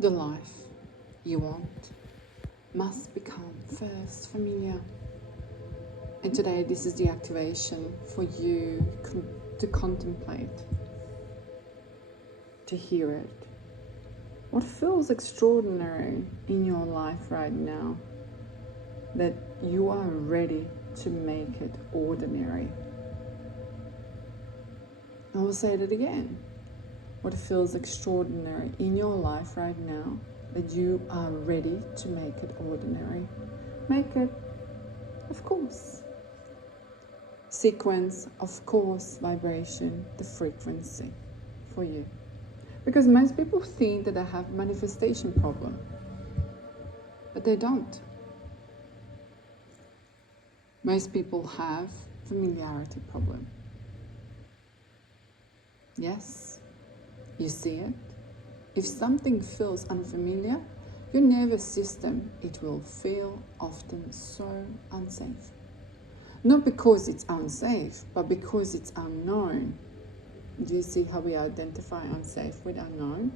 The life you want must become first familiar. And today this is the activation for you to contemplate, to hear it. What feels extraordinary in your life right now that you are ready to make it ordinary? I will say it again. What feels extraordinary in your life right now that you are ready to make it ordinary? Make it, of course. Sequence, of course, vibration, the frequency for you. Because most people think that they have manifestation problem, but they don't. Most people have familiarity problem. Yes, you see it. If something feels unfamiliar, your nervous system, it will feel often so unsafe. Not because it's unsafe, but because it's unknown. Do you see how we identify unsafe with unknown?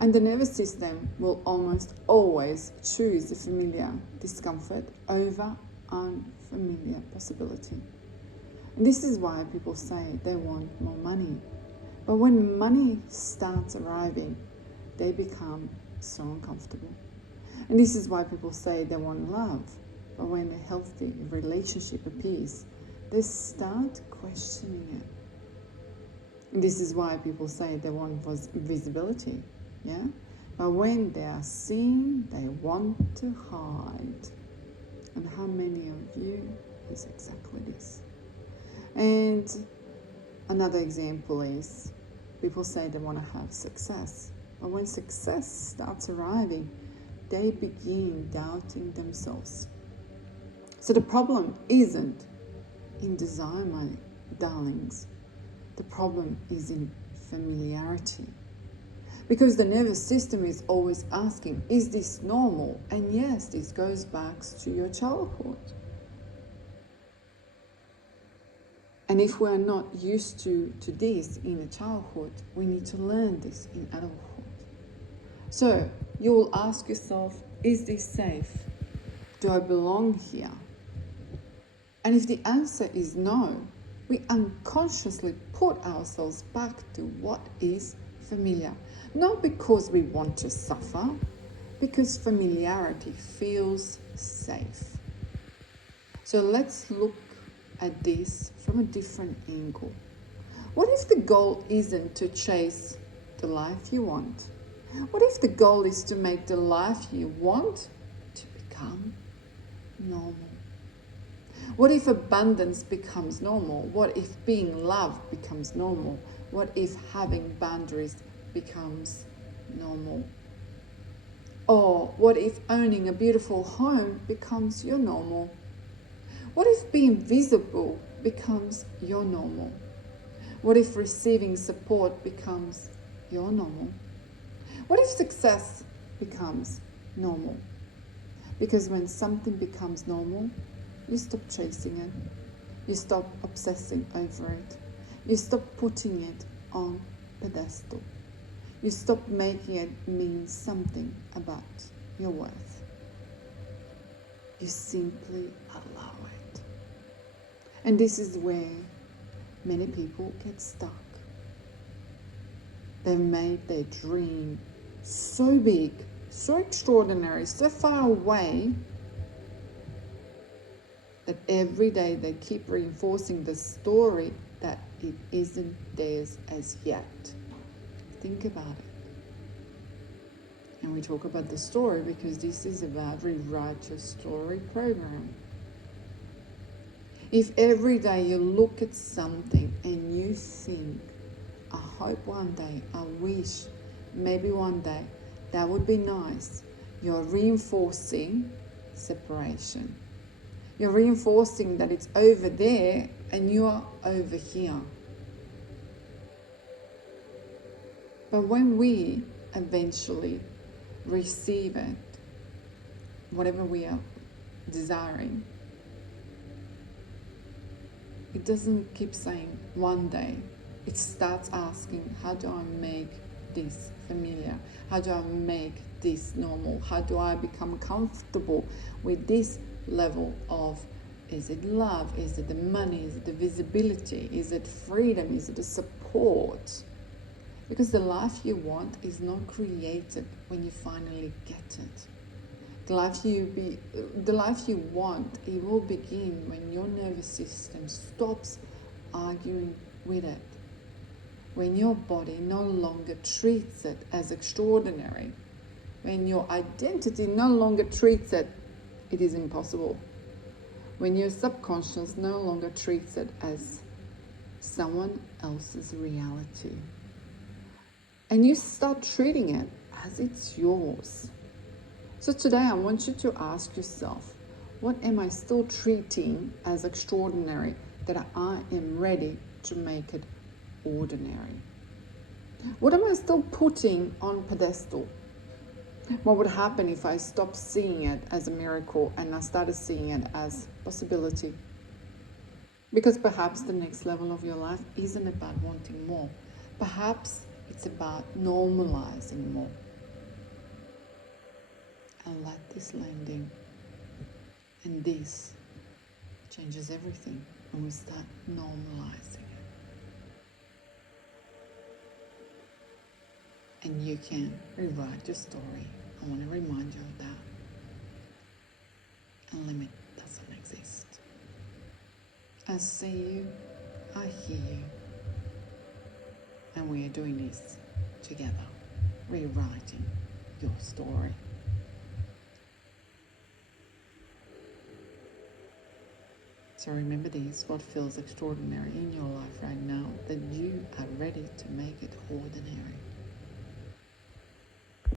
And the nervous system will almost always choose the familiar discomfort over unfamiliar possibility. And this is why people say they want more money. But when money starts arriving, they become so uncomfortable. And this is why people say they want love. But when a healthy relationship appears, they start questioning it. And this is why people say they want visibility, yeah? But when they are seen, they want to hide. And how many of you is exactly this? And another example is people say they want to have success. But when success starts arriving, they begin doubting themselves. So the problem isn't in desire, my darlings. The problem is in familiarity. Because the nervous system is always asking, is this normal? And yes, this goes back to your childhood. And if we are not used to this in a childhood, we need to learn this in adulthood. So you will ask yourself, is this safe? Do I belong here? And if the answer is no, we unconsciously put ourselves back to what is familiar. Not because we want to suffer, because familiarity feels safe. So let's look at this from a different angle. What if the goal isn't to chase the life you want? What if the goal is to make the life you want to become normal? What if abundance becomes normal? What if being loved becomes normal? What if having boundaries becomes normal? Or what if owning a beautiful home becomes your normal? What if being visible becomes your normal? What if receiving support becomes your normal? What if success becomes normal? Because when something becomes normal, you stop chasing it. You stop obsessing over it. You stop putting it on pedestal. You stop making it mean something about your worth. You simply allow it. And this is where many people get stuck. They've made their dream so big, so extraordinary, so far away, that every day they keep reinforcing the story that it isn't theirs as yet. Think about it. And we talk about the story because this is about rewrite your story program. If every day you look at something and you think, I hope one day, I wish, maybe one day, that would be nice, you're reinforcing separation. You're reinforcing that it's over there and you are over here. But when we eventually receive it, whatever we are desiring, it doesn't keep saying one day. It starts asking, how do I make this familiar? How do I make this normal? How do I become comfortable with this level of, is it love? Is it the money? Is it the visibility? Is it freedom? Is it the support? Because the life you want is not created when you finally get it. The life you want, it will begin when your nervous system stops arguing with it. When your body no longer treats it as extraordinary. When your identity no longer treats it is impossible. When your subconscious no longer treats it as someone else's reality. And you start treating it as it's yours. So today I want you to ask yourself, what am I still treating as extraordinary that I am ready to make it ordinary? What am I still putting on pedestal? What would happen if I stopped seeing it as a miracle and I started seeing it as possibility? Because perhaps the next level of your life isn't about wanting more. Perhaps it's about normalizing more. And let this landing, and this changes everything when we start normalizing it. And you can rewrite your story. I want to remind you of that. And limit doesn't exist. I see you, I hear you, and we are doing this together, rewriting your story. So remember this, what feels extraordinary in your life right now, that you are ready to make it ordinary.